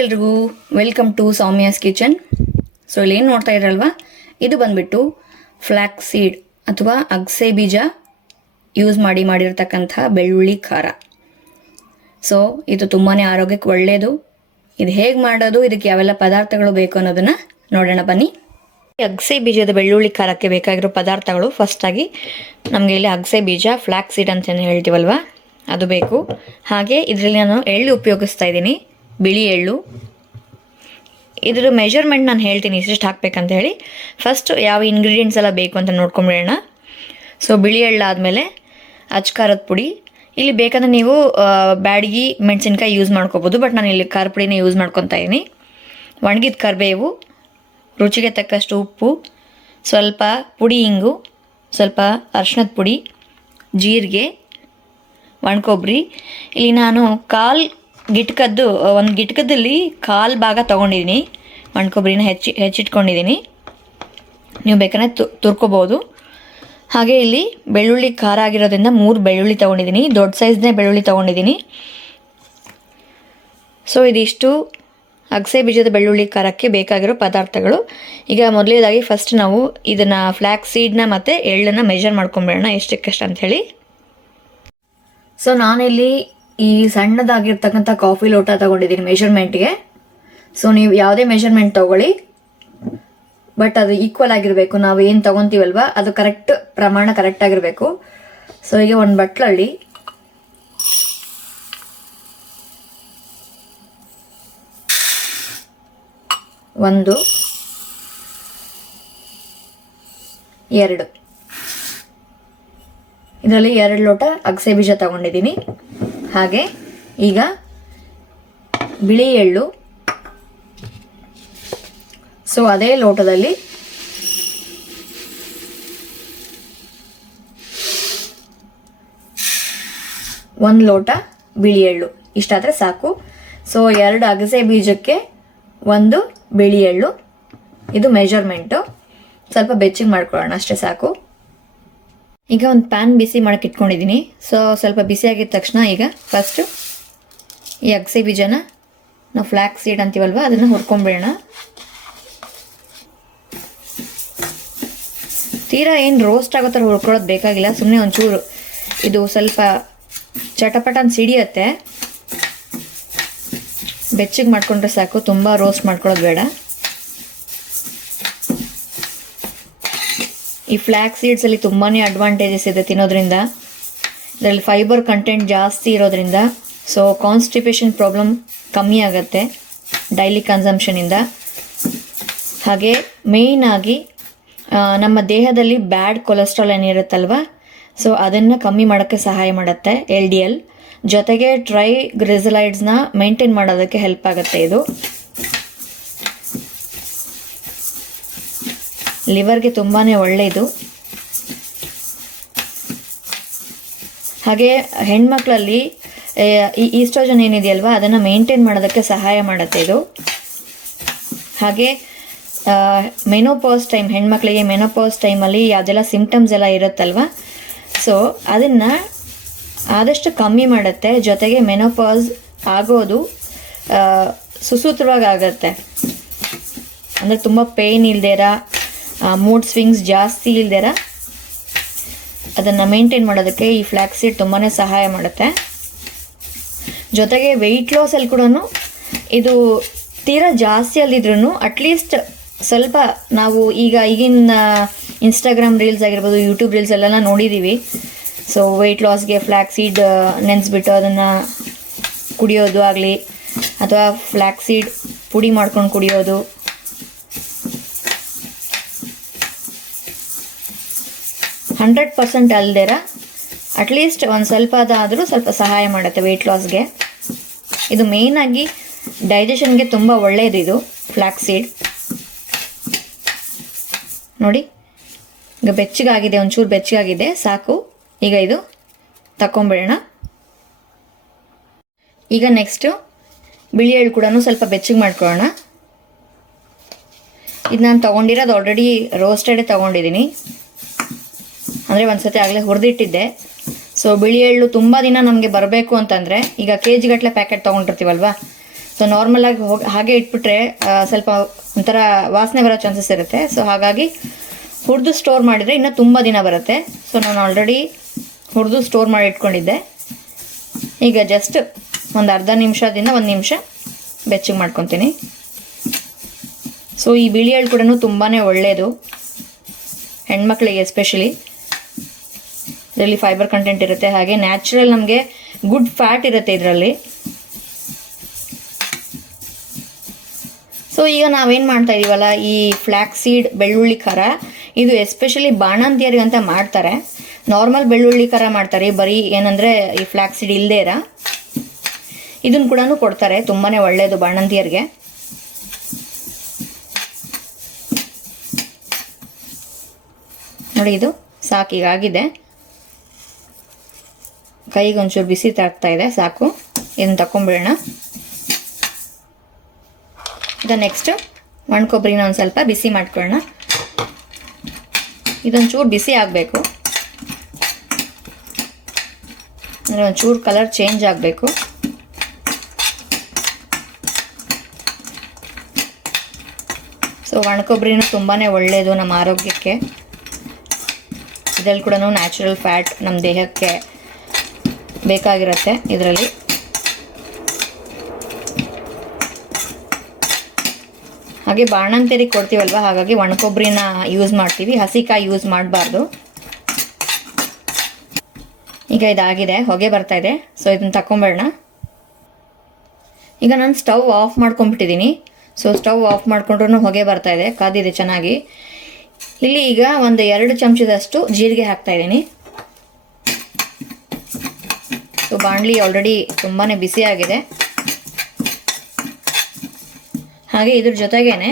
ಎಲ್ರಿಗೂ welcome to Soumya's kitchen. So ಇಲ್ಲಿ ಏನು ನೋಡ್ತಾ ಇದ್ರಲ್ವಾ, ಇದು ಬಂದ್ಬಿಟ್ಟು ಫ್ಲ್ಯಾಕ್ ಸೀಡ್ ಅಥವಾ ಅಗಸೆ ಬೀಜ ಯೂಸ್ ಮಾಡಿರ್ತಕ್ಕಂಥ ಬೆಳ್ಳುಳ್ಳಿ ಖಾರ. ಸೊ ಇದು ತುಂಬಾ ಆರೋಗ್ಯಕ್ಕೆ ಒಳ್ಳೆಯದು. ಇದು ಹೇಗೆ ಮಾಡೋದು, ಇದಕ್ಕೆ ಯಾವೆಲ್ಲ ಪದಾರ್ಥಗಳು ಬೇಕು ಅನ್ನೋದನ್ನು ನೋಡೋಣ ಬನ್ನಿ. ಅಗಸೆ ಬೀಜದ ಬೆಳ್ಳುಳ್ಳಿ ಖಾರಕ್ಕೆ ಬೇಕಾಗಿರೋ ಪದಾರ್ಥಗಳು, ಫಸ್ಟಾಗಿ ನಮಗೆ ಇಲ್ಲಿ ಅಗಸೆ ಬೀಜ ಫ್ಲ್ಯಾಕ್ ಸೀಡ್ ಅಂತ ಹೇಳ್ತೀವಲ್ವ, ಅದು ಬೇಕು. ಹಾಗೆ ಇದರಲ್ಲಿ ನಾನು ಎಳ್ಳು ಉಪಯೋಗಿಸ್ತಾ ಇದ್ದೀನಿ, ಬಿಳಿ ಎಳ್ಳು. ಇದ್ರ ಮೆಜರ್ಮೆಂಟ್ ನಾನು ಹೇಳ್ತೀನಿ ಇಷ್ಟು ಹಾಕ್ಬೇಕಂತ ಹೇಳಿ. ಫಸ್ಟ್ ಯಾವ ಇಂಗ್ರೀಡಿಯೆಂಟ್ಸ್ ಎಲ್ಲ ಬೇಕು ಅಂತ ನೋಡ್ಕೊಂಬಿಡೋಣ. ಸೊ ಬಿಳಿ ಎಳ್ಳು ಆದಮೇಲೆ ಅಚ್ಕಾರದ ಪುಡಿ. ಇಲ್ಲಿ ಬೇಕಂದ್ರೆ ನೀವು ಬ್ಯಾಡಗಿ ಮೆಣಸಿನ್ಕಾಯಿ ಯೂಸ್ ಮಾಡ್ಕೋಬೋದು, ಬಟ್ ನಾನು ಇಲ್ಲಿ ಖಾರ ಪುಡಿನೇ ಯೂಸ್ ಮಾಡ್ಕೊತಾ ಇದ್ದೀನಿ. ಒಣಗಿದ ಕರಿಬೇವು, ರುಚಿಗೆ ತಕ್ಕಷ್ಟು ಉಪ್ಪು, ಸ್ವಲ್ಪ ಪುಡಿ ಇಂಗು, ಸ್ವಲ್ಪ ಅರಿಶಿಣದ ಪುಡಿ, ಜೀರಿಗೆ, ಒಣಕೊಬ್ಬರಿ. ಇಲ್ಲಿ ನಾನು ಒಂದು ಗಿಟ್ಕದಲ್ಲಿ ಕಾಲು ಭಾಗ ತೊಗೊಂಡಿದ್ದೀನಿ. ಒಣಕೊಬ್ಬರಿನ ಹೆಚ್ಚಿಟ್ಕೊಂಡಿದ್ದೀನಿ, ನೀವು ಬೇಕಂದರೆ ತುರ್ಕೋಬೋದು. ಹಾಗೆ ಇಲ್ಲಿ ಬೆಳ್ಳುಳ್ಳಿ ಖಾರ ಆಗಿರೋದ್ರಿಂದ 3 ಬೆಳ್ಳುಳ್ಳಿ ತೊಗೊಂಡಿದ್ದೀನಿ, ದೊಡ್ಡ ಸೈಜ್ನೇ ಬೆಳ್ಳುಳ್ಳಿ ತೊಗೊಂಡಿದ್ದೀನಿ. ಸೊ ಇದಿಷ್ಟು ಅಗಸೆ ಬೀಜದ ಬೆಳ್ಳುಳ್ಳಿ ಖಾರಕ್ಕೆ ಬೇಕಾಗಿರೋ ಪದಾರ್ಥಗಳು. ಈಗ ಮೊದಲನೇದಾಗಿ ಫಸ್ಟ್ ನಾವು ಇದನ್ನು ಫ್ಲ್ಯಾಕ್ ಸೀಡ್ನ ಮತ್ತು ಎಳ್ಳನ್ನು ಮೆಜರ್ ಮಾಡ್ಕೊಂಬಿಡೋಣ ಎಷ್ಟಕ್ಕಷ್ಟು ಅಂಥೇಳಿ. ಸೊ ನಾನಿಲ್ಲಿ ಈ ಸಣ್ಣದಾಗಿರ್ತಕ್ಕಂಥ ಕಾಫಿ ಲೋಟ ತೊಗೊಂಡಿದ್ದೀನಿ ಮೆಷರ್ಮೆಂಟ್ಗೆ. ಸೊ ನೀವು ಯಾವುದೇ ಮೆಷರ್ಮೆಂಟ್ ತೊಗೊಳ್ಳಿ, ಬಟ್ ಅದು ಈಕ್ವಲ್ ಆಗಿರಬೇಕು. ನಾವು ಏನು ತೊಗೊತೀವಲ್ವ ಅದು ಪ್ರಮಾಣ ಕರೆಕ್ಟ್ ಆಗಿರಬೇಕು. ಸೊ ಈಗ ಒಂದು ಬಟ್ಲಲ್ಲಿ ಒಂದು 2 ಇದರಲ್ಲಿ 2 ಲೋಟ ಅಗಸೆ ಬೀಜ ತಗೊಂಡಿದ್ದೀನಿ. ಹಾಗೆ ಈಗ ಬಿಳಿ ಎಳ್ಳು, ಸೊ ಅದೇ ಲೋಟದಲ್ಲಿ 1 ಲೋಟ ಬಿಳಿ ಎಳ್ಳು, ಇಷ್ಟಾದರೆ ಸಾಕು. ಸೊ 2 ಅಗಸೆ ಬೀಜಕ್ಕೆ 1 ಬಿಳಿ ಎಳ್ಳು, ಇದು ಮೆಜರ್ಮೆಂಟು. ಸ್ವಲ್ಪ ಬೆಚ್ಚಗೆ ಮಾಡ್ಕೊಳ್ಳೋಣ, ಅಷ್ಟೇ ಸಾಕು. ಈಗ ಒಂದು ಪ್ಯಾನ್ ಬಿಸಿ ಮಾಡೋಕ್ಕೆ ಇಟ್ಕೊಂಡಿದ್ದೀನಿ. ಸೊ ಸ್ವಲ್ಪ ಬಿಸಿ ಆಗಿದ ತಕ್ಷಣ ಈಗ ಫಸ್ಟು ಈ ಅಗಸೆ ಬೀಜನ, ನಾವು ಫ್ಲ್ಯಾಕ್ ಸೀಡ್ ಅಂತೀವಲ್ವ, ಅದನ್ನು ಹುರ್ಕೊಂಬಿಡೋಣ. ತೀರಾ ಏನು ರೋಸ್ಟ್ ಆಗೋ ಥರ ಹುರ್ಕೊಳ್ಳೋದು ಬೇಕಾಗಿಲ್ಲ, ಸುಮ್ಮನೆ ಒಂಚೂರು ಇದು ಸ್ವಲ್ಪ ಚಟಪಟನ್ ಸಿಡಿಯುತ್ತೆ, ಬೆಚ್ಚಗೆ ಮಾಡ್ಕೊಂಡ್ರೆ ಸಾಕು, ತುಂಬ ರೋಸ್ಟ್ ಮಾಡ್ಕೊಳ್ಳೋದು ಬೇಡ. ಈ ಫ್ಲ್ಯಾಕ್ ಸೀಡ್ಸಲ್ಲಿ ತುಂಬಾ ಅಡ್ವಾಂಟೇಜಸ್ ಇದೆ ತಿನ್ನೋದ್ರಿಂದ. ಇದರಲ್ಲಿ ಫೈಬರ್ ಕಂಟೆಂಟ್ ಜಾಸ್ತಿ ಇರೋದ್ರಿಂದ ಸೊ ಕಾನ್ಸ್ಟಿಪೇಷನ್ ಪ್ರಾಬ್ಲಮ್ ಕಮ್ಮಿ ಆಗುತ್ತೆ ಡೈಲಿ ಕನ್ಸಂಪ್ಷನಿಂದ. ಹಾಗೆ ಮೇಯ್ನಾಗಿ ನಮ್ಮ ದೇಹದಲ್ಲಿ ಬ್ಯಾಡ್ ಕೊಲೆಸ್ಟ್ರಾಲ್ ಏನಿರುತ್ತಲ್ವ, ಸೊ ಅದನ್ನು ಕಮ್ಮಿ ಮಾಡೋಕ್ಕೆ ಸಹಾಯ ಮಾಡುತ್ತೆ LDL. ಜೊತೆಗೆ ಟ್ರೈಗ್ಲಿಸರೈಡ್ಸ್ನ ಮೇಂಟೈನ್ ಮಾಡೋದಕ್ಕೆ ಹೆಲ್ಪ್ ಆಗುತ್ತೆ ಇದು. ಲಿವರ್ಗೆ ತುಂಬಾ ಒಳ್ಳೆಯದು. ಹಾಗೆ ಹೆಣ್ಮಕ್ಳಲ್ಲಿ ಈ ಈಸ್ಟ್ರೋಜನ್ ಏನಿದೆಯಲ್ವ, ಅದನ್ನು ಮೇಂಟೈನ್ ಮಾಡೋದಕ್ಕೆ ಸಹಾಯ ಮಾಡುತ್ತೆ ಇದು. ಹಾಗೆ ಮೆನೋಪಾಸ್ ಟೈಮ್, ಹೆಣ್ಮಕ್ಳಿಗೆ ಮೆನೋಪಾಸ್ ಟೈಮಲ್ಲಿ ಯಾವುದೆಲ್ಲ ಸಿಂಪ್ಟಮ್ಸ್ ಎಲ್ಲ ಇರುತ್ತಲ್ವ, ಸೊ ಅದನ್ನು ಆದಷ್ಟು ಕಮ್ಮಿ ಮಾಡುತ್ತೆ. ಜೊತೆಗೆ ಮೆನೋಪಾಸ್ ಆಗೋದು ಸುಸೂತ್ರವಾಗಿ ಆಗುತ್ತೆ, ಅಂದರೆ ತುಂಬ ಪೇಯ್ನ್ ಇಲ್ದೇರ, ಮೂಡ್ ಸ್ವಿಂಗ್ಸ್ ಜಾಸ್ತಿ ಇಲ್ದೇರ ಅದನ್ನು ಮೇಂಟೈನ್ ಮಾಡೋದಕ್ಕೆ ಈ ಫ್ಲ್ಯಾಕ್ ಸೀಡ್ ತುಂಬಾ ಸಹಾಯ ಮಾಡುತ್ತೆ. ಜೊತೆಗೆ ವೆಯ್ಟ್ ಲಾಸಲ್ಲಿ ಕೂಡ ಇದು ತೀರಾ ಜಾಸ್ತಿ ಅಲ್ಲಿದ್ರೂ ಅಟ್ಲೀಸ್ಟ್ ಸ್ವಲ್ಪ, ನಾವು ಈಗಿನ ಇನ್ಸ್ಟಾಗ್ರಾಮ್ ರೀಲ್ಸ್ ಆಗಿರ್ಬೋದು, ಯೂಟ್ಯೂಬ್ ರೀಲ್ಸ್ ಎಲ್ಲ ನೋಡಿದ್ದೀವಿ. ಸೊ ವೆಯ್ಟ್ ಲಾಸ್ಗೆ ಫ್ಲ್ಯಾಕ್ ಸೀಡ್ ನೆನೆಸ್ಬಿಟ್ಟು ಅದನ್ನು ಕುಡಿಯೋದು ಆಗಲಿ, ಅಥವಾ ಫ್ಲ್ಯಾಕ್ ಸೀಡ್ ಪುಡಿ ಮಾಡ್ಕೊಂಡು ಕುಡಿಯೋದು. ಹಂಡ್ರೆಡ್ 100% ಅಲ್ದೇರ ಅಟ್ಲೀಸ್ಟ್ ಒಂದು ಸ್ವಲ್ಪ ಅದಾದರೂ ಸ್ವಲ್ಪ ಸಹಾಯ ಮಾಡುತ್ತೆ ವೆಯ್ಟ್ ಲಾಸ್ಗೆ. ಇದು ಮೇಯ್ನಾಗಿ ಡೈಜೆಷನ್ಗೆ ತುಂಬ ಒಳ್ಳೆಯದು ಇದು ಫ್ಲ್ಯಾಕ್ ಸೀಡ್. ನೋಡಿ ಈಗ ಬೆಚ್ಚಗಾಗಿದೆ, ಒಂಚೂರು ಬೆಚ್ಚಗಾಗಿದೆ, ಸಾಕು. ಈಗ ಇದು ತಗೊಂಬಿಡೋಣ. ಈಗ ನೆಕ್ಸ್ಟು ಬಿಳಿ ಎಳ್ಳು ಕೂಡ ಸ್ವಲ್ಪ ಬೆಚ್ಚಗೆ ಮಾಡ್ಕೊಳ್ಳೋಣ. ಇದು ನಾನು ತೊಗೊಂಡಿರೋದು ಆಲ್ರೆಡಿ ರೋಸ್ಟೆಡೇ ತೊಗೊಂಡಿದ್ದೀನಿ, ಅಂದರೆ ಒಂದು ಸತಿ ಆಗಲೇ ಹುರಿದಿಟ್ಟಿದ್ದೆ. ಸೊ ಬಿಳಿ ಎಳ್ಳು ತುಂಬ ದಿನ ನಮಗೆ ಬರಬೇಕು ಅಂತಂದರೆ, ಈಗ KG ಗಟ್ಟಲೆ ಪ್ಯಾಕೆಟ್ ತೊಗೊಂಡಿರ್ತೀವಲ್ವ, ಸೊ ನಾರ್ಮಲಾಗಿ ಹಾಗೆ ಇಟ್ಬಿಟ್ರೆ ಸ್ವಲ್ಪ ಒಂಥರ ವಾಸನೆ ಬರೋ ಚಾನ್ಸಸ್ ಇರುತ್ತೆ. ಸೊ ಹಾಗಾಗಿ ಹುರಿದು ಸ್ಟೋರ್ ಮಾಡಿದರೆ ಇನ್ನೂ ತುಂಬ ದಿನ ಬರುತ್ತೆ. ಸೊ ನಾನು ಆಲ್ರೆಡಿ ಹುರಿದು ಸ್ಟೋರ್ ಮಾಡಿ ಇಟ್ಕೊಂಡಿದ್ದೆ. ಈಗ ಜಸ್ಟ್ ಒಂದು ಅರ್ಧ ನಿಮಿಷದಿಂದ 1 ನಿಮಿಷ ಬೆಚ್ಚಗೆ ಮಾಡ್ಕೊತೀನಿ. ಸೊ ಈ ಬಿಳಿ ಎಳ್ಳು ಕೂಡ ತುಂಬಾ ಒಳ್ಳೆಯದು ಹೆಣ್ಮಕ್ಳಿಗೆ ಎಸ್ಪೆಷಲಿ. ಇದರಲ್ಲಿ ಫೈಬರ್ ಕಂಟೆಂಟ್ ಇರುತ್ತೆ, ಹಾಗೆ ನ್ಯಾಚುರಲ್ ನಮಗೆ ಗುಡ್ ಫ್ಯಾಟ್ ಇರುತ್ತೆ ಇದರಲ್ಲಿ. ಸೊ ಈಗ ನಾವೇನು ಮಾಡ್ತಾ ಇದೀವಲ್ಲ, ಈ ಫ್ಲ್ಯಾಕ್ಸ್ ಸೀಡ್ ಬೆಳ್ಳುಳ್ಳಿ ಖಾರ, ಇದು ಎಸ್ಪೆಷಲಿ ಬಾಣಂತಿಯರಿಗೆ ಅಂತ ಮಾಡ್ತಾರೆ. ನಾರ್ಮಲ್ ಬೆಳ್ಳುಳ್ಳಿ ಖಾರ ಮಾಡ್ತಾರೆ, ಬರೀ ಏನಂದರೆ ಈ ಫ್ಲ್ಯಾಕ್ಸ್ ಸೀಡ್ ಇಲ್ಲದೇ ಇರ ಇದನ್ನು ಕೂಡ ಕೊಡ್ತಾರೆ. ತುಂಬಾ ಒಳ್ಳೆಯದು ಬಾಣಂತಿಯರಿಗೆ. ನೋಡಿ ಇದು ಸಾಕು, ಈಗಾಗಿದೆ. ಕೈಗೆ ಒಂಚೂರು ಬಿಸಿ ತಾಗ್ತಾ ಇದೆ, ಸಾಕು. ಇದನ್ನು ತಗೊಂಡ್ಬಿಡೋಣ. ಈಗ ನೆಕ್ಸ್ಟ್ ಒಣ ಕೊಬ್ಬರಿನ ಒಂದು ಸ್ವಲ್ಪ ಬಿಸಿ ಮಾಡ್ಕೊಳ್ಳೋಣ. ಇದೊಂಚೂರು ಬಿಸಿ ಆಗಬೇಕು, ಅಂದರೆ ಒಂಚೂರು ಕಲರ್ ಚೇಂಜ್ ಆಗಬೇಕು. ಸೊ ಒಣ ಕೊಬ್ಬರಿನೂ ತುಂಬಾ ಒಳ್ಳೆಯದು ನಮ್ಮ ಆರೋಗ್ಯಕ್ಕೆ. ಇದರಲ್ಲಿ ಕೂಡ ನ್ಯಾಚುರಲ್ ಫ್ಯಾಟ್ ನಮ್ಮ ದೇಹಕ್ಕೆ ಬೇಕಾಗಿರುತ್ತೆ ಇದರಲ್ಲಿ. ಹಾಗೆ ಬಾಣಂತಿಯರಿಗೆ ಕೊಡ್ತೀವಲ್ವ, ಹಾಗಾಗಿ ಒಣ ಕೊಬ್ಬರಿನ ಯೂಸ್ ಮಾಡ್ತೀವಿ, ಹಸಿಕಾಯಿ ಯೂಸ್ ಮಾಡಬಾರ್ದು. ಈಗ ಇದಾಗಿದೆ, ಹೊಗೆ ಬರ್ತಾ ಇದೆ. ಸೊ ಇದನ್ನು ತಗೊಂಬೇಡ. ಈಗ ನಾನು ಸ್ಟವ್ ಆಫ್ ಮಾಡ್ಕೊಂಡ್ಬಿಟ್ಟಿದ್ದೀನಿ. ಸೊ ಸ್ಟವ್ ಆಫ್ ಮಾಡ್ಕೊಂಡ್ರೂ ಹೊಗೆ ಬರ್ತಾ ಇದೆ, ಕಾದಿದೆ ಚೆನ್ನಾಗಿ. ಇಲ್ಲಿ ಈಗ ಒಂದು 2 ಚಮಚದಷ್ಟು ಜೀರಿಗೆ ಹಾಕ್ತಾ ಇದ್ದೀನಿ. ಸೊ ಬಾಣಲಿ ಆಲ್ರೆಡಿ ತುಂಬಾ ಬಿಸಿ ಆಗಿದೆ. ಹಾಗೆ ಇದ್ರ ಜೊತೆಗೇನೆ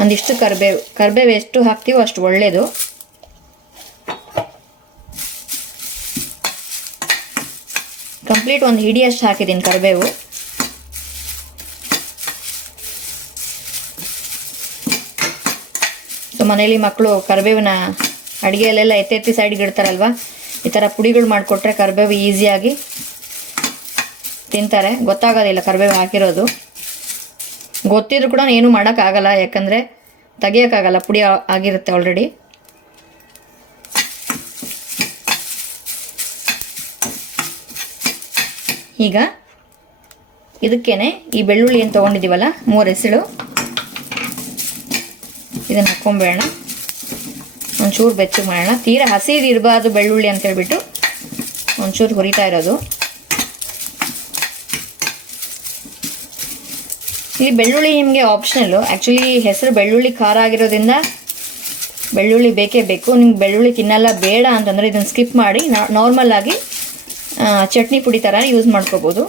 ಒಂದಿಷ್ಟು ಕರಿಬೇವು ಎಷ್ಟು ಹಾಕ್ತೀವೋ ಅಷ್ಟು ಒಳ್ಳೆಯದು. ಕಂಪ್ಲೀಟ್ ಒಂದು ಹಿಡಿಯಷ್ಟು ಹಾಕಿದ್ದೀನಿ ಕರಿಬೇವು. ಸೊ ಮನೇಲಿ ಮಕ್ಕಳು ಕರಿಬೇವಿನ ಅಡುಗೆಯಲ್ಲೆಲ್ಲ ಎತ್ತಿ ಸೈಡ್ಗೆ ಇಡ್ತಾರಲ್ವ, ಈ ಥರ ಪುಡಿಗಳು ಮಾಡಿಕೊಟ್ರೆ ಕರಿಬೇವು ಈಸಿಯಾಗಿ ತಿಂತಾರೆ. ಗೊತ್ತಾಗೋದಿಲ್ಲ ಕರಿಬೇವು ಹಾಕಿರೋದು. ಗೊತ್ತಿದ್ರು ಕೂಡ ಏನು ಮಾಡೋಕ್ಕಾಗಲ್ಲ, ಯಾಕಂದರೆ ತೆಗಿಯೋಕ್ಕಾಗಲ್ಲ, ಪುಡಿ ಆಗಿರುತ್ತೆ ಆಲ್ರೆಡಿ. ಈಗ ಇದಕ್ಕೇನೆ ಈ ಬೆಳ್ಳುಳ್ಳಿ ಏನು ತೊಗೊಂಡಿದ್ದೀವಲ್ಲ 3 ಎಸಳು, ಇದನ್ನು ಹಾಕ್ಕೊಂಬೇಡ. ಒಂಚೂರು ಬೆಚ್ಚಗೆ ಮಾಡೋಣ. ತೀರಾ ಹಸಿದು ಇರಬಾರ್ದು ಬೆಳ್ಳುಳ್ಳಿ ಅಂತೇಳ್ಬಿಟ್ಟು ಒಂಚೂರು ಹುರಿತಾ ಇರೋದು. ಇಲ್ಲಿ ಬೆಳ್ಳುಳ್ಳಿ ನಿಮಗೆ ಆಪ್ಷನಲ್ಲು. ಆ್ಯಕ್ಚುಲಿ ಹೆಸರು ಬೆಳ್ಳುಳ್ಳಿ ಖಾರ ಆಗಿರೋದ್ರಿಂದ ಬೆಳ್ಳುಳ್ಳಿ ಬೇಕೇ ಬೇಕು. ನಿಮ್ಗೆ ಬೆಳ್ಳುಳ್ಳಿ ತಿನ್ನಲ್ಲ ಬೇಡ ಅಂತಂದರೆ ಇದನ್ನು ಸ್ಕಿಪ್ ಮಾಡಿ ನಾರ್ಮಲ್ ಆಗಿ ಚಟ್ನಿ ಪುಡಿ ಥರ ಯೂಸ್ ಮಾಡ್ಕೋಬೋದು.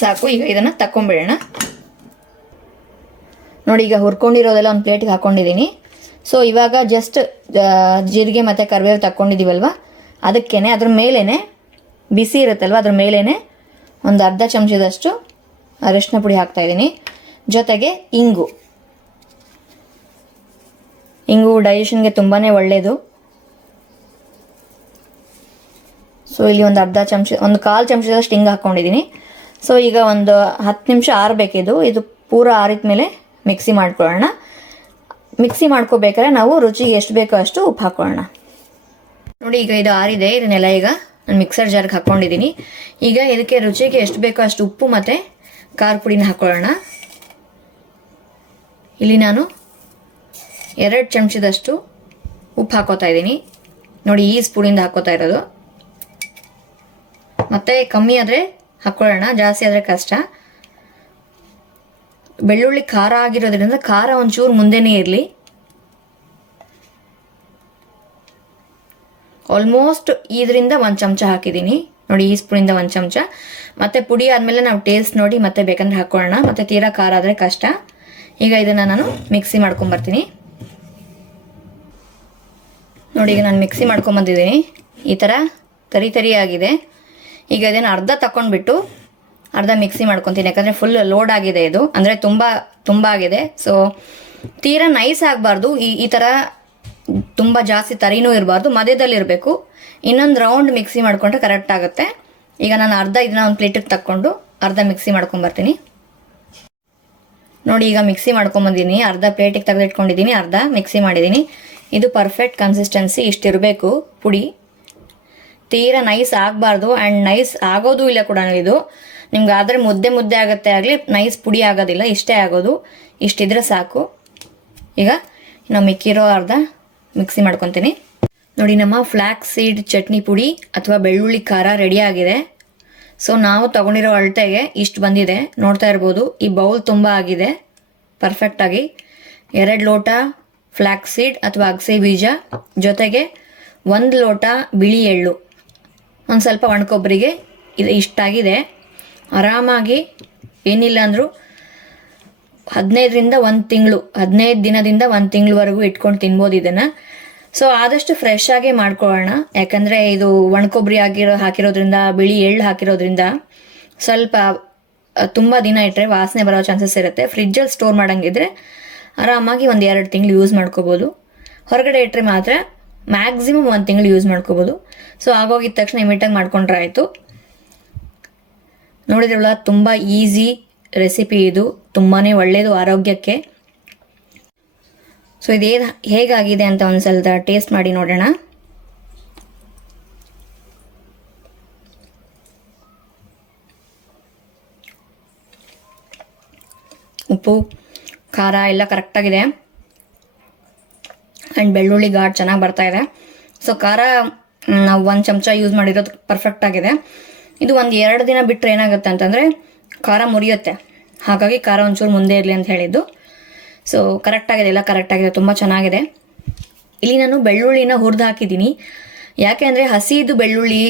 ಸಾಕು. ಈಗ ಇದನ್ನು ತಗೊಂಬಿಡೋಣ. ನೋಡಿ ಈಗ ಹುರ್ಕೊಂಡಿರೋದೆಲ್ಲ ಒಂದು ಪ್ಲೇಟಿಗೆ ಹಾಕ್ಕೊಂಡಿದ್ದೀನಿ. ಸೊ ಇವಾಗ ಜಸ್ಟ್ ಜೀರಿಗೆ ಮತ್ತು ಕರಿಬೇವು ತಗೊಂಡಿದ್ದೀವಲ್ವ, ಅದಕ್ಕೇನೆ ಅದ್ರ ಮೇಲೇ ಬಿಸಿ ಇರುತ್ತಲ್ವ, ಅದ್ರ ಮೇಲೇ ಒಂದು ಅರ್ಧ ಚಮಚದಷ್ಟು ಅರಿಶಿನ ಪುಡಿ ಹಾಕ್ತಾಯಿದ್ದೀನಿ. ಜೊತೆಗೆ ಇಂಗು ಡೈಜೆಷನ್ಗೆ ತುಂಬಾ ಒಳ್ಳೆಯದು. ಸೊ ಇಲ್ಲಿ ಒಂದು ಅರ್ಧ ಚಮಚ, ಒಂದು 1/4 ಚಮಚದಷ್ಟು ಹಿಂಗೆ ಹಾಕ್ಕೊಂಡಿದ್ದೀನಿ. ಸೊ ಈಗ ಒಂದು 10 ನಿಮಿಷ ಆರಬೇಕಿದು. ಇದು ಪೂರ ಆರಿದ ಮೇಲೆ ಮಿಕ್ಸಿ ಮಾಡ್ಕೊಳ್ಳೋಣ. ಮಿಕ್ಸಿ ಮಾಡ್ಕೋಬೇಕಾದ್ರೆ ನಾವು ರುಚಿಗೆ ಎಷ್ಟು ಬೇಕೋ ಅಷ್ಟು ಉಪ್ಪು ಹಾಕೊಳ್ಳೋಣ. ನೋಡಿ ಈಗ ಇದು ಆರಿದೆ. ಇದನ್ನೆಲ್ಲ ಈಗ ನಾನು ಮಿಕ್ಸರ್ ಜಾರ್ಗೆ ಹಾಕ್ಕೊಂಡಿದ್ದೀನಿ. ಈಗ ಇದಕ್ಕೆ ರುಚಿಗೆ ಎಷ್ಟು ಬೇಕೋ ಅಷ್ಟು ಉಪ್ಪು ಮತ್ತು ಖಾರ ಪುಡಿನ ಹಾಕ್ಕೊಳ್ಳೋಣ. ಇಲ್ಲಿ ನಾನು 2 ಚಮಚದಷ್ಟು ಉಪ್ಪು ಹಾಕೋತಾ ಇದ್ದೀನಿ. ನೋಡಿ ಈ ಸ್ಪೂನಿಂದ ಹಾಕೋತಾ ಇರೋದು. ಮತ್ತು ಕಮ್ಮಿ ಆದರೆ ಹಾಕ್ಕೊಳ್ಳೋಣ, ಜಾಸ್ತಿ ಆದರೆ ಕಷ್ಟ. ಬೆಳ್ಳುಳ್ಳಿ ಖಾರ ಆಗಿರೋದ್ರಿಂದ ಖಾರ ಒಂಚೂರು ಮುಂದೆನೇ ಇರಲಿ. ಆಲ್ಮೋಸ್ಟ್ ಇದರಿಂದ 1 ಚಮಚ ಹಾಕಿದ್ದೀನಿ. ನೋಡಿ ಈ ಸ್ಪೂನಿಂದ 1 ಚಮಚ. ಮತ್ತು ಪುಡಿ ಆದಮೇಲೆ ನಾವು ಟೇಸ್ಟ್ ನೋಡಿ ಮತ್ತೆ ಬೇಕಂದ್ರೆ ಹಾಕ್ಕೊಳ್ಳೋಣ. ಮತ್ತು ತೀರಾ ಖಾರ ಆದರೆ ಕಷ್ಟ. ಈಗ ಇದನ್ನು ನಾನು ಮಿಕ್ಸಿ ಮಾಡ್ಕೊಂಬರ್ತೀನಿ. ನೋಡಿ ಈಗ ನಾನು ಮಿಕ್ಸಿ ಮಾಡ್ಕೊಂಬಂದಿದ್ದೀನಿ. ಈ ಥರ ತರಿ ಆಗಿದೆ. ಈಗ ಇದನ್ನು ಅರ್ಧ ತಗೊಂಡ್ಬಿಟ್ಟು ಅರ್ಧ ಮಿಕ್ಸಿ ಮಾಡ್ಕೊತೀನಿ, ಯಾಕಂದರೆ ಫುಲ್ ಲೋಡ್ ಆಗಿದೆ ಇದು, ಅಂದರೆ ತುಂಬ ಆಗಿದೆ. ಸೊ ತೀರಾ ನೈಸ್ ಆಗಬಾರ್ದು, ಈ ಥರ ತುಂಬ ಜಾಸ್ತಿ ತರಿನೂ ಇರಬಾರ್ದು, ಮಧ್ಯದಲ್ಲಿ ಇರಬೇಕು. ಇನ್ನೊಂದು ರೌಂಡ್ ಮಿಕ್ಸಿ ಮಾಡಿಕೊಂಡ್ರೆ ಕರೆಕ್ಟ್ ಆಗುತ್ತೆ. ಈಗ ನಾನು ಅರ್ಧ ಇದನ್ನ ಒಂದು ಪ್ಲೇಟಿಗೆ ತಕ್ಕೊಂಡು ಅರ್ಧ ಮಿಕ್ಸಿ ಮಾಡ್ಕೊಂಬರ್ತೀನಿ. ನೋಡಿ, ಈಗ ಮಿಕ್ಸಿ ಮಾಡ್ಕೊಂಬಂದಿದ್ದೀನಿ, ಅರ್ಧ ಪ್ಲೇಟಿಗೆ ತೆಗೆದಿಟ್ಕೊಂಡಿದ್ದೀನಿ, ಅರ್ಧ ಮಿಕ್ಸಿ ಮಾಡಿದ್ದೀನಿ. ಇದು ಪರ್ಫೆಕ್ಟ್ ಕನ್ಸಿಸ್ಟೆನ್ಸಿ, ಇಷ್ಟಿರಬೇಕು ಪುಡಿ. ತೀರಾ ನೈಸ್ ಆಗಬಾರ್ದು ಆ್ಯಂಡ್ ನೈಸ್ ಆಗೋದು ಇಲ್ಲ ಕೂಡ. ಇದು ನಿಮ್ಗೆ ಆದರೆ ಮುದ್ದೆ ಆಗುತ್ತೆ ಆಗಲಿ, ನೈಸ್ ಪುಡಿ ಆಗೋದಿಲ್ಲ, ಇಷ್ಟೇ ಆಗೋದು. ಇಷ್ಟಿದ್ರೆ ಸಾಕು. ಈಗ ನಾವು ಮಿಕ್ಕಿರೋ ಅರ್ಧ ಮಿಕ್ಸಿ ಮಾಡ್ಕೊತೀನಿ. ನೋಡಿ, ನಮ್ಮ ಫ್ಲ್ಯಾಕ್ಸ್ ಸೀಡ್ ಚಟ್ನಿ ಪುಡಿ ಅಥವಾ ಬೆಳ್ಳುಳ್ಳಿ ಖಾರ ರೆಡಿ ಆಗಿದೆ. ಸೊ ನಾವು ತಗೊಂಡಿರೋ ಅಳತೆಗೆ ಇಷ್ಟು ಬಂದಿದೆ, ನೋಡ್ತಾ ಇರ್ಬೋದು. ಈ ಬೌಲ್ ತುಂಬ ಆಗಿದೆ ಪರ್ಫೆಕ್ಟಾಗಿ. 2 ಲೋಟ ಫ್ಲ್ಯಾಕ್ಸ್ ಸೀಡ್ ಅಥವಾ ಅಗಸೆ ಬೀಜ, ಜೊತೆಗೆ 1 ಲೋಟ ಬಿಳಿ ಎಳ್ಳು, ಒಂದು ಸ್ವಲ್ಪ ಒಣಕೊಬ್ಬರಿಗೆ, ಇದು ಇಷ್ಟಾಗಿದೆ. ಆರಾಮಾಗಿ ಏನಿಲ್ಲ ಅಂದರೂ 15 ದಿನದಿಂದ 1 ತಿಂಗಳವರೆಗೂ ಇಟ್ಕೊಂಡು ತಿನ್ಬೋದು ಇದನ್ನು. ಸೊ ಆದಷ್ಟು ಫ್ರೆಶ್ ಆಗೇ ಮಾಡ್ಕೊಳ್ಳೋಣ, ಯಾಕಂದರೆ ಇದು ಒಣಕೊಬ್ಬರಿ ಹಾಕಿರೋದ್ರಿಂದ, ಬಿಳಿ ಎಳ್ಳು ಹಾಕಿರೋದ್ರಿಂದ ಸ್ವಲ್ಪ ತುಂಬ ದಿನ ಇಟ್ಟರೆ ವಾಸನೆ ಬರೋ ಚಾನ್ಸಸ್ ಇರುತ್ತೆ. ಫ್ರಿಜ್ಜಲ್ಲಿ ಸ್ಟೋರ್ ಮಾಡೋಂಗಿದ್ರೆ ಆರಾಮಾಗಿ 1-2 ತಿಂಗಳು ಯೂಸ್ ಮಾಡ್ಕೋಬೋದು. ಹೊರಗಡೆ ಇಟ್ಟರೆ ಮಾತ್ರ ಮ್ಯಾಕ್ಸಿಮಮ್ 1 ತಿಂಗಳು ಯೂಸ್ ಮಾಡ್ಕೋಬೋದು. ಸೊ ಆಗೋಗಿದ ತಕ್ಷಣ ಇಮಿಡಿಯೇಟಾಗಿ ಮಾಡ್ಕೊಂಡ್ರೆ ಆಯಿತು. ನೋಡಿದ್ರಲ್ಲ, ತುಂಬ ಈಸಿ ರೆಸಿಪಿ ಇದು, ತುಂಬಾ ಒಳ್ಳೆಯದು ಆರೋಗ್ಯಕ್ಕೆ. ಸೊ ಇದೇನು ಹೇಗಾಗಿದೆ ಅಂತ ಒಂದು ಸ್ವಲ್ಪ ಟೇಸ್ಟ್ ಮಾಡಿ ನೋಡೋಣ. ಉಪ್ಪು ಖಾರ ಎಲ್ಲ ಕರೆಕ್ಟಾಗಿದೆ ಆ್ಯಂಡ್ ಬೆಳ್ಳುಳ್ಳಿ ಘಾಟ್ ಚೆನ್ನಾಗಿ ಬರ್ತಾ ಇದೆ. ಸೊ ಖಾರ ನಾವು 1 ಚಮಚ ಯೂಸ್ ಮಾಡಿರೋದು ಪರ್ಫೆಕ್ಟ್ ಆಗಿದೆ. ಇದು 1-2 ದಿನ ಬಿಟ್ಟರೆ ಏನಾಗುತ್ತೆ ಅಂತಂದರೆ ಖಾರ ಮುರಿಯುತ್ತೆ, ಹಾಗಾಗಿ ಖಾರ ಒಂಚೂರು ಮುಂದೆ ಇರಲಿ ಅಂತ ಹೇಳಿದ್ದು. ಸೊ ಕರೆಕ್ಟಾಗಿದೆ, ಎಲ್ಲ ಕರೆಕ್ಟಾಗಿದೆ, ತುಂಬ ಚೆನ್ನಾಗಿದೆ. ಇಲ್ಲಿ ನಾನು ಬೆಳ್ಳುಳ್ಳಿನ ಹುರಿದು ಹಾಕಿದ್ದೀನಿ. ಯಾಕೆ ಅಂದರೆ ಹಸಿದು ಬೆಳ್ಳುಳ್ಳಿ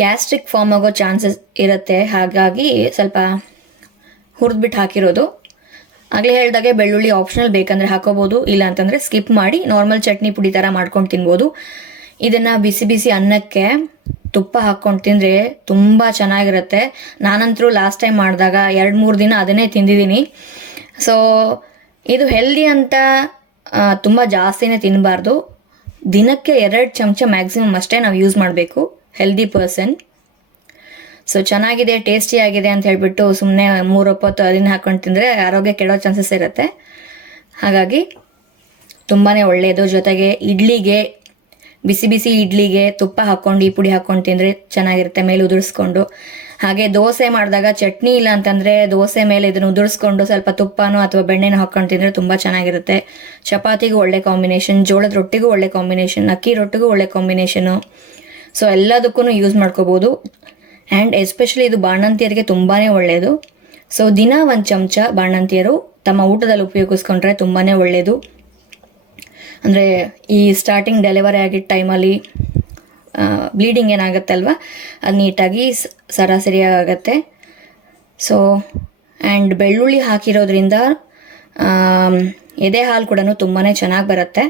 ಗ್ಯಾಸ್ಟ್ರಿಕ್ ಫಾರ್ಮ್ ಆಗೋ ಚಾನ್ಸಸ್ ಇರುತ್ತೆ, ಹಾಗಾಗಿ ಸ್ವಲ್ಪ ಹುರಿದ್ಬಿಟ್ಟು ಹಾಕಿರೋದು. ಆಗಲೇ ಹೇಳಿದಾಗೆ ಬೆಳ್ಳುಳ್ಳಿ ಆಪ್ಷನಲ್, ಬೇಕಂದರೆ ಹಾಕೋಬೋದು, ಇಲ್ಲ ಅಂತಂದರೆ ಸ್ಕಿಪ್ ಮಾಡಿ ನಾರ್ಮಲ್ ಚಟ್ನಿ ಪುಡಿ ಥರ ಮಾಡ್ಕೊಂಡು ತಿನ್ಬೋದು. ಇದನ್ನು ಬಿಸಿ ಬಿಸಿ ಅನ್ನಕ್ಕೆ ತುಪ್ಪ ಹಾಕ್ಕೊಂಡು ತಿಂದರೆ ತುಂಬ ಚೆನ್ನಾಗಿರುತ್ತೆ. ನಾನಂತರೂ ಲಾಸ್ಟ್ ಟೈಮ್ ಮಾಡಿದಾಗ 2-3 ದಿನ ಅದನ್ನೇ ತಿಂದಿದ್ದೀನಿ. ಸೊ ಇದು ಹೆಲ್ದಿ ಅಂತ ತುಂಬ ಜಾಸ್ತಿನೇ ತಿನ್ನಬಾರ್ದು. ದಿನಕ್ಕೆ 2 ಚಮಚ ಮ್ಯಾಕ್ಸಿಮಮ್ ಅಷ್ಟೇ ನಾವು ಯೂಸ್ ಮಾಡಬೇಕು, ಹೆಲ್ದಿ ಪರ್ಸನ್. ಸೊ ಚೆನ್ನಾಗಿದೆ, ಟೇಸ್ಟಿಯಾಗಿದೆ ಅಂತ ಹೇಳಿಬಿಟ್ಟು ಸುಮ್ಮನೆ 3 ಹೊತ್ತು ಅದನ್ನ ಹಾಕ್ಕೊಂಡು ತಿಂದರೆ ಆರೋಗ್ಯ ಕೆಡೋ ಚಾನ್ಸಸ್ ಇರುತ್ತೆ. ಹಾಗಾಗಿ ತುಂಬಾ ಒಳ್ಳೆಯದು. ಜೊತೆಗೆ ಇಡ್ಲಿಗೆ, ಬಿಸಿ ಬಿಸಿ ಇಡ್ಲಿಗೆ ತುಪ್ಪ ಹಾಕ್ಕೊಂಡು ಈ ಪುಡಿ ಹಾಕ್ಕೊಂಡು ತಿಂದರೆ ಚೆನ್ನಾಗಿರುತ್ತೆ, ಮೇಲೆ ಉದುರಿಸ್ಕೊಂಡು. ಹಾಗೆ ದೋಸೆ ಮಾಡಿದಾಗ ಚಟ್ನಿ ಇಲ್ಲ ಅಂತಂದರೆ ದೋಸೆ ಮೇಲೆ ಇದನ್ನು ಉದುರಿಸ್ಕೊಂಡು ಸ್ವಲ್ಪ ತುಪ್ಪನೋ ಅಥವಾ ಬೆಣ್ಣೆನೋ ಹಾಕ್ಕೊಂಡು ತಿಂದರೆ ತುಂಬ ಚೆನ್ನಾಗಿರುತ್ತೆ. ಚಪಾತಿಗೂ ಒಳ್ಳೆ ಕಾಂಬಿನೇಷನ್, ಜೋಳದ ರೊಟ್ಟಿಗೂ ಒಳ್ಳೆ ಕಾಂಬಿನೇಷನ್, ಅಕ್ಕಿ ರೊಟ್ಟಿಗೂ ಒಳ್ಳೆ ಕಾಂಬಿನೇಷನು. ಸೊ ಎಲ್ಲದಕ್ಕೂ ಯೂಸ್ ಮಾಡ್ಕೋಬೋದು. ಆ್ಯಂಡ್ ಎಸ್ಪೆಷಲಿ ಇದು ಬಾಣಂತಿಯರಿಗೆ ತುಂಬಾ ಒಳ್ಳೆಯದು. ಸೊ ದಿನ 1 ಚಮಚ ಬಾಣಂತಿಯರು ತಮ್ಮ ಊಟದಲ್ಲಿ ಉಪಯೋಗಿಸ್ಕೊಂಡ್ರೆ ತುಂಬಾ ಒಳ್ಳೆಯದು. ಅಂದರೆ ಈ ಸ್ಟಾರ್ಟಿಂಗ್ ಡೆಲಿವರಿ ಆಗಿದ್ದ ಟೈಮಲ್ಲಿ ಬ್ಲೀಡಿಂಗ್ ಏನಾಗುತ್ತೆ ಅಲ್ವಾ, ಅದು ನೀಟಾಗಿ ಸರಾಸರಿ ಆಗುತ್ತೆ. ಸೊ ಆ್ಯಂಡ್ ಬೆಳ್ಳುಳ್ಳಿ ಹಾಕಿರೋದ್ರಿಂದ ಎದೆ ಹಾಲು ಕೂಡ ತುಂಬಾ ಚೆನ್ನಾಗಿ ಬರುತ್ತೆ.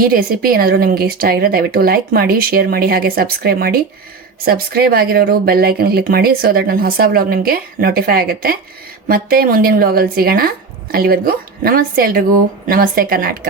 ಈ ರೆಸಿಪಿ ಏನಾದರೂ ನಿಮಗೆ ಇಷ್ಟ ಆಗಿರೋ ದಯವಿಟ್ಟು ಲೈಕ್ ಮಾಡಿ, ಶೇರ್ ಮಾಡಿ, ಹಾಗೆ ಸಬ್ಸ್ಕ್ರೈಬ್ ಮಾಡಿ. ಸಬ್ಸ್ಕ್ರೈಬ್ ಆಗಿರೋರು ಬೆಲ್ ಐಕನ್ ಕ್ಲಿಕ್ ಮಾಡಿ, ಸೊ ದಟ್ ನನ್ನ ಹೊಸ ವ್ಲಾಗ್ ನಿಮಗೆ ನೋಟಿಫೈ ಆಗುತ್ತೆ. ಮತ್ತೆ ಮುಂದಿನ ವ್ಲಾಗಲ್ಲಿ ಸಿಗೋಣ. ಅಲ್ಲಿವರೆಗೂ ನಮಸ್ತೆ ಎಲ್ರಿಗೂ. ನಮಸ್ತೆ ಕರ್ನಾಟಕ.